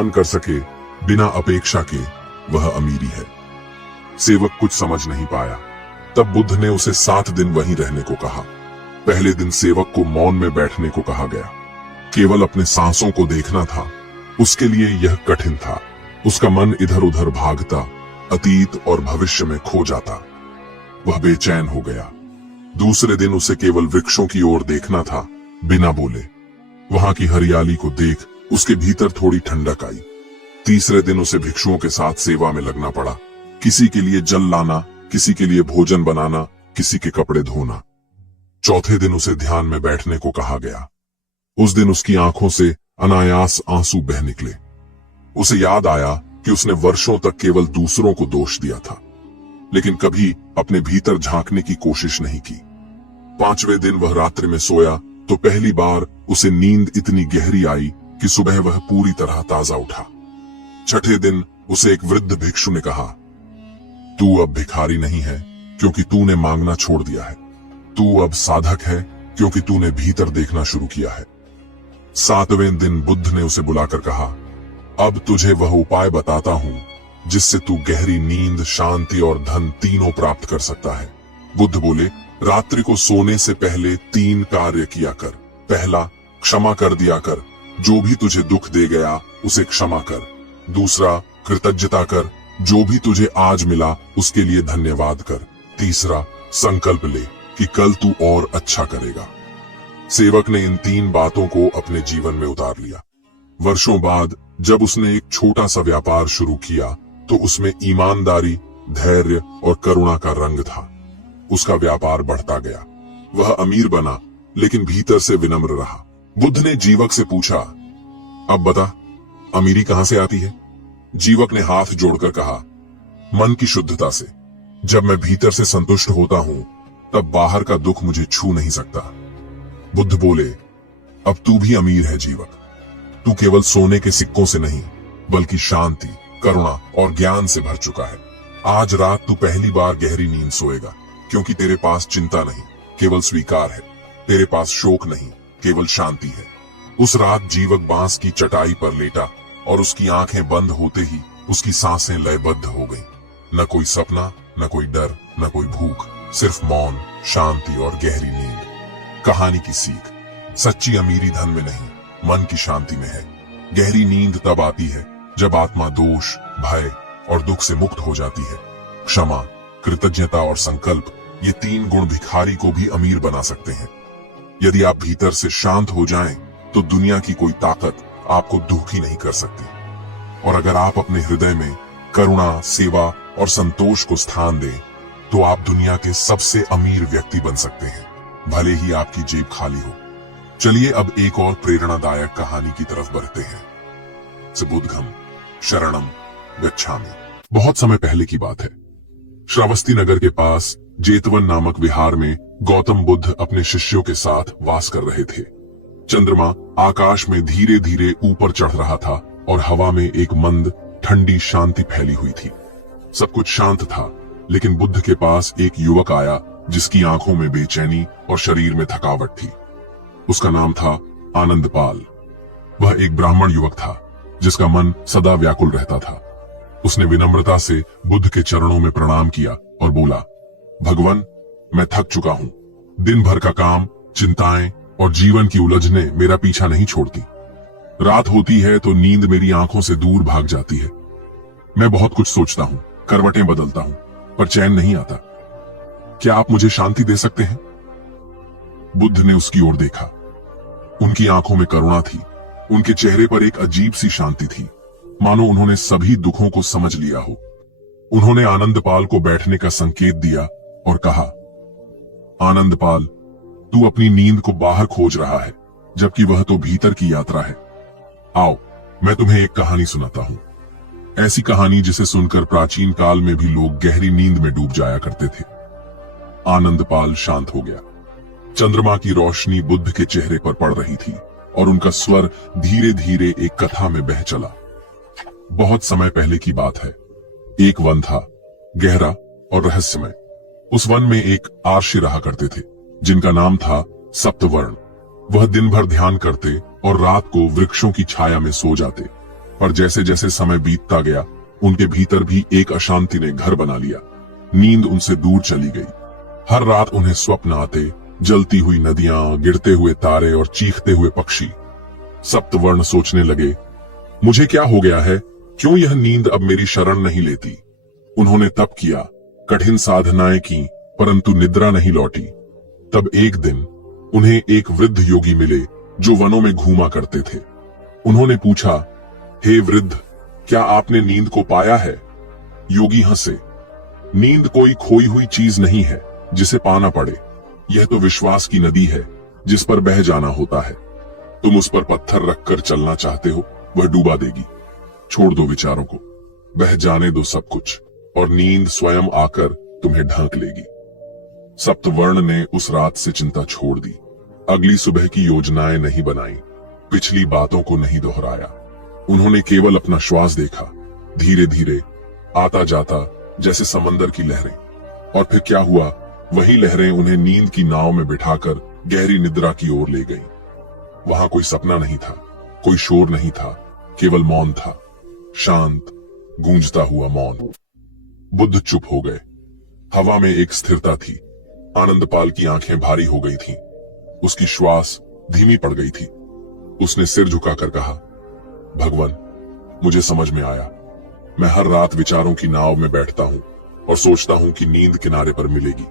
प्रदान कर सके बिना अपेक्षा के, वह अमीरी है। सेवक कुछ समझ नहीं पाया। तब बुद्ध ने उसे 7 दिन वहीं रहने को कहा। पहले दिन सेवक को मौन में बैठने को कहा गया। केवल अपने सांसों को देखना था। उसके लिए यह कठिन था। उसका मन इधर उधर भागता, अतीत और भविष्य में खो जाता। वह बेचैन हो गया। दूसरे दिन उसे केवल वृक्षों की ओर देखना था, बिना बोले। वहां की हरियाली को देख उसके भीतर थोड़ी ठंडक आई। तीसरे दिन उसे भिक्षुओं के साथ सेवा में लगना पड़ा। किसी के लिए जल लाना, किसी के लिए भोजन बनाना, किसी के कपड़े धोना। चौथे दिन उसे ध्यान में बैठने को कहा गया। उस दिन उसकी आंखों से अनायास आंसू बह निकले। उसे याद आया कि उसने वर्षों तक केवल दूसरों को दोष दिया था, लेकिन कभी अपने भीतर झांकने की कोशिश नहीं की। 5वें दिन वह रात्रि में सोया तो पहली बार उसे नींद इतनी गहरी आई कि सुबह वह पूरी तरह ताजा उठा। 6ठे दिन उसे एक वृद्ध भिक्षु ने कहा, तू अब भिखारी नहीं है क्योंकि तूने मांगना छोड़ दिया है। तू अब साधक है क्योंकि तूने भीतर देखना शुरू किया है। 7वें दिन बुद्ध ने उसे बुलाकर कहा, अब तुझे वह उपाय बताता हूं जिससे तू गहरी नींद, शांति और धन तीनों प्राप्त कर सकता है। बुद्ध बोले, रात्रि को सोने से पहले 3 कार्य किया कर। पहला, क्षमा कर दिया कर। जो भी तुझे दुख दे गया उसे क्षमा कर। दूसरा, कृतज्ञता कर। जो भी तुझे आज मिला उसके लिए धन्यवाद कर। तीसरा, संकल्प ले कि कल तू और अच्छा करेगा। सेवक ने इन 3 बातों को अपने जीवन में उतार लिया। वर्षों बाद जब उसने एक छोटा सा व्यापार शुरू किया तो उसमें ईमानदारी, धैर्य और करुणा का रंग था। उसका व्यापार बढ़ता गया। वह अमीर बना, लेकिन भीतर से विनम्र रहा। बुद्ध ने जीवक से पूछा, अब बता, अमीरी कहां से आती है? जीवक ने हाथ जोड़कर कहा, मन की शुद्धता से। जब मैं भीतर से संतुष्ट होता हूं तब बाहर का दुख मुझे छू नहीं सकता। बुद्ध बोले, अब तू भी अमीर है जीवक। तू केवल सोने के सिक्कों से नहीं, बल्कि शांति, करुणा और ज्ञान से भर चुका है। आज रात तू पहली बार गहरी नींद सोएगा, क्योंकि तेरे पास चिंता नहीं, केवल स्वीकार है। तेरे पास शोक नहीं, केवल शांति है। उस रात जीवक बांस की चटाई पर लेटा और उसकी आंखें बंद होते ही उसकी सांसें लयबद्ध हो गईं। न कोई सपना, न कोई डर, न कोई भूख, सिर्फ मौन, शांति और गहरी नींद। कहानी की सीख, सच्ची अमीरी धन में नहीं, मन की शांति में है। गहरी नींद तब आती है जब आत्मा दोष, भय और दुख से मुक्त हो जाती है। क्षमा, कृतज्ञता और संकल्प, ये 3 गुण भिखारी को भी अमीर बना सकते हैं। यदि आप भीतर से शांत हो जाएं, तो दुनिया की कोई ताकत आपको दुखी नहीं कर सकती। और अगर आप अपने हृदय में करुणा, सेवा और संतोष को स्थान दें, तो आप दुनिया के सबसे अमीर व्यक्ति बन सकते हैं, भले ही आपकी जेब खाली हो। चलिए अब एक और प्रेरणादायक कहानी की तरफ बढ़ते हैं। बुद्धम शरणम गच्छामि। बहुत समय पहले की बात है। श्रावस्ती नगर के पास जेतवन नामक विहार में गौतम बुद्ध अपने शिष्यों के साथ वास कर रहे थे। चंद्रमा आकाश में धीरे धीरे ऊपर चढ़ रहा था और हवा में एक मंद, ठंडी शांति फैली हुई थी। सब कुछ शांत था, लेकिन बुद्ध के पास एक युवक आया जिसकी आंखों में बेचैनी और शरीर में थकावट थी। उसका नाम था आनंदपाल। वह एक ब्राह्मण युवक था जिसका मन सदा व्याकुल रहता था। उसने विनम्रता से बुद्ध के चरणों में प्रणाम किया और बोला, भगवान, मैं थक चुका हूं। दिन भर का काम, चिंताएं और जीवन की उलझने मेरा पीछा नहीं छोड़ती। रात होती है तो नींद मेरी आंखों से दूर भाग जाती है। मैं बहुत कुछ सोचता हूं, करवटें बदलता हूं, पर चैन नहीं आता। क्या आप मुझे शांति दे सकते हैं? बुद्ध ने उसकी ओर देखा। उनकी आंखों में करुणा थी। उनके चेहरे पर एक अजीब सी शांति थी, मानो उन्होंने सभी दुखों को समझ लिया हो। उन्होंने आनंदपाल को बैठने का संकेत दिया और कहा, आनंदपाल, तू अपनी नींद को बाहर खोज रहा है, जबकि वह तो भीतर की यात्रा है। आओ, मैं तुम्हें एक कहानी सुनाता हूं। ऐसी कहानी जिसे सुनकर प्राचीन काल में भी लोग गहरी नींद में डूब जाया करते थे। आनंदपाल शांत हो गया। चंद्रमा की रोशनी बुद्ध के चेहरे पर पड़ रही थी और उनका स्वर धीरे धीरे एक कथा में बह चला। बहुत समय पहले की बात है। एक वन था, गहरा और रहस्यमय। उस वन में एक आर्षि रहा करते थे जिनका नाम था सप्तवर्ण। वह दिन भर ध्यान करते और रात को वृक्षों की छाया में सो जाते। पर जैसे जैसे समय बीतता गया उनके भीतर भी एक अशांति ने घर बना लिया। नींद उनसे दूर चली गई। हर रात उन्हें स्वप्न आते, जलती हुई नदियां, गिरते हुए तारे और चीखते हुए पक्षी। सप्तवर्ण सोचने लगे, मुझे क्या हो गया है, क्यों यह नींद अब मेरी शरण नहीं लेती। उन्होंने तप किया, कठिन साधनाएं की, परंतु निद्रा नहीं लौटी। तब एक दिन उन्हें एक वृद्ध योगी मिले जो वनों में घूमा करते थे। उन्होंने पूछा, हे वृद्ध, क्या आपने नींद को पाया है? योगी हंसे, नींद कोई खोई हुई चीज नहीं है जिसे पाना पड़े। यह तो विश्वास की नदी है जिस पर बह जाना होता है। तुम उस पर पत्थर रखकर चलना चाहते हो, वह डूबा देगी। छोड़ दो विचारों को, बह जाने दो सब कुछ, और नींद स्वयं आकर तुम्हें ढांक लेगी। सप्तवर्ण ने उस रात से चिंता छोड़ दी। अगली सुबह की योजनाएं नहीं बनाई, पिछली बातों को नहीं दोहराया। उन्होंने केवल अपना श्वास देखा, धीरे धीरे आता जाता जैसे समंदर की लहरें। और फिर क्या हुआ, वही लहरें उन्हें नींद की नाव में बिठाकर गहरी निद्रा की ओर ले गईं। वहां कोई सपना नहीं था, कोई शोर नहीं था, केवल मौन था, शांत गूंजता हुआ मौन। बुद्ध चुप हो गए। हवा में एक स्थिरता थी। आनंदपाल की आंखें भारी हो गई थीं। उसकी श्वास धीमी पड़ गई थी। उसने सिर झुकाकर कहा, भगवान, मुझे समझ में आया। मैं हर रात विचारों की नाव में बैठता हूं और सोचता हूं कि नींद किनारे पर मिलेगी,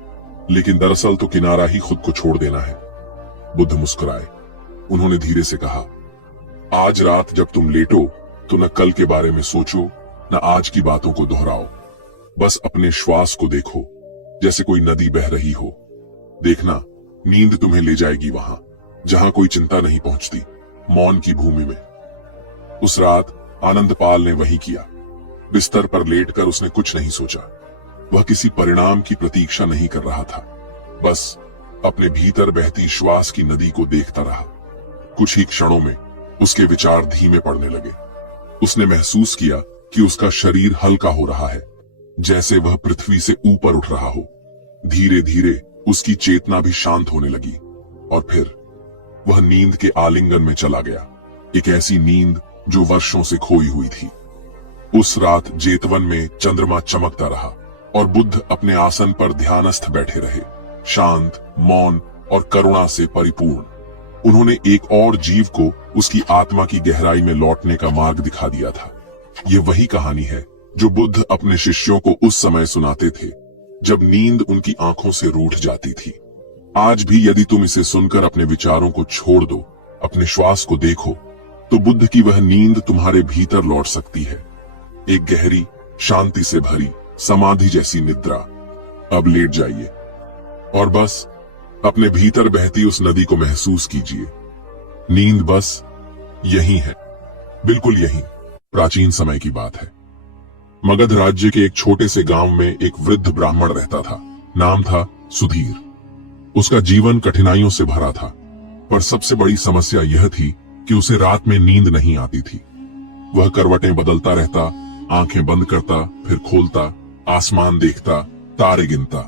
लेकिन दरअसल तो किनारा ही खुद को छोड़ देना है। बुद्ध मुस्कुराए। उन्होंने धीरे से कहा, आज रात जब तुम लेटो तो न कल के बारे में सोचो, न आज की बातों को दोहराओ। बस अपने श्वास को देखो, जैसे कोई नदी बह रही हो। देखना, नींद तुम्हें ले जाएगी वहां जहां कोई चिंता नहीं पहुंचती, मौन की भूमि में। उस रात आनंदपाल ने वही किया। बिस्तर पर लेटकर उसने कुछ नहीं सोचा। वह किसी परिणाम की प्रतीक्षा नहीं कर रहा था, बस अपने भीतर बहती श्वास की नदी को देखता रहा। कुछ ही क्षणों में उसके विचार धीमे पड़ने लगे। उसने महसूस किया कि उसका शरीर हल्का हो रहा है, जैसे वह पृथ्वी से ऊपर उठ रहा हो। धीरे धीरे उसकी चेतना भी शांत होने लगी और फिर वह नींद के आलिंगन में चला गया। एक ऐसी नींद जो वर्षों से खोई हुई थी। उस रात जेतवन में चंद्रमा चमकता रहा और बुद्ध अपने आसन पर ध्यानस्थ बैठे रहे, शांत, मौन और करुणा से परिपूर्ण। उन्होंने एक और जीव को उसकी आत्मा की गहराई में लौटने का मार्ग दिखा दिया था। ये वही कहानी है जो बुद्ध अपने शिष्यों को उस समय सुनाते थे जब नींद उनकी आंखों से रूठ जाती थी। आज भी यदि तुम इसे सुनकर अपने विचारों को छोड़ दो, अपने श्वास को देखो, तो बुद्ध की वह नींद तुम्हारे भीतर लौट सकती है। एक गहरी, शांति से भरी, समाधि जैसी निद्रा। अब लेट जाइए और बस अपने भीतर बहती उस नदी को महसूस कीजिए। नींद बस यही है, बिल्कुल यही। प्राचीन समय की बात है। मगध राज्य के एक छोटे से गांव में एक वृद्ध ब्राह्मण रहता था। नाम था सुधीर। उसका जीवन कठिनाइयों से भरा था, पर सबसे बड़ी समस्या यह थी कि उसे रात में नींद नहीं आती थी। वह करवटें बदलता रहता, आंखें बंद करता, फिर खोलता, आसमान देखता, तारे गिनता,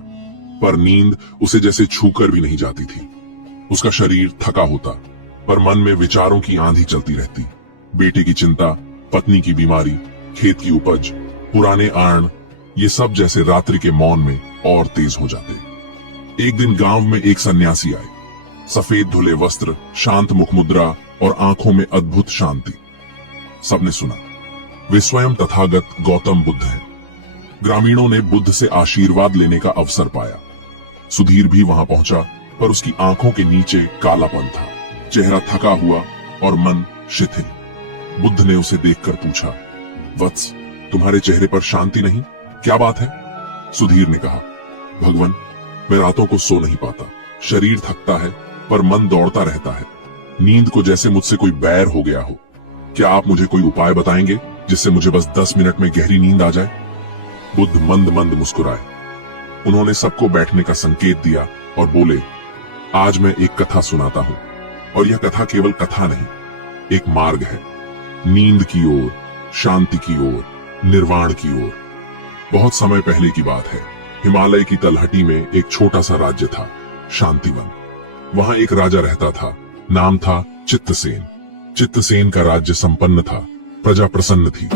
पर नींद उसे जैसे छूकर भी नहीं जाती थी। उसका शरीर थका होता, पर मन में विचारों की आंधी चलती रहती। बेटे की चिंता, पत्नी की बीमारी, खेत की उपज, पुराने आर्ण, ये सब जैसे रात्रि के मौन में और तेज हो जाते। एक दिन गांव में एक सन्यासी आए। सफेद धुले वस्त्र, शांत मुखमुद्रा और आंखों में अद्भुत शांति। सबने सुना, वे स्वयं तथागत गौतम बुद्ध हैं। ग्रामीणों ने बुद्ध से आशीर्वाद लेने का अवसर पाया। सुधीर भी वहां पहुंचा, पर उसकी आंखों के नीचे कालापन था, चेहरा थका हुआ और मन शिथिल। बुद्ध ने उसे देखकर पूछा, वत्स, तुम्हारे चेहरे पर शांति नहीं, क्या बात है? सुधीर ने कहा, भगवान, मैं रातों को सो नहीं पाता। शरीर थकता है पर मन दौड़ता रहता है। नींद को जैसे मुझसे कोई बैर हो गया हो। क्या आप मुझे कोई उपाय बताएंगे जिससे मुझे बस 10 मिनट में गहरी नींद आ जाए? बुद्ध मंद मंद मुस्कुराए। उन्होंने सबको बैठने का संकेत दिया और बोले, आज मैं एक कथा सुनाता हूं, और यह कथा केवल कथा नहीं, एक मार्ग है, नींद की ओर, शांति की ओर, निर्वाण की ओर। बहुत समय पहले की बात है। हिमालय की तलहटी में एक छोटा सा राज्य था, शांतिवन। वहां एक राजा रहता था, नाम था चित्तसेन। चित्तसेन का राज्य संपन्न था, प्रजा प्रसन्न थी।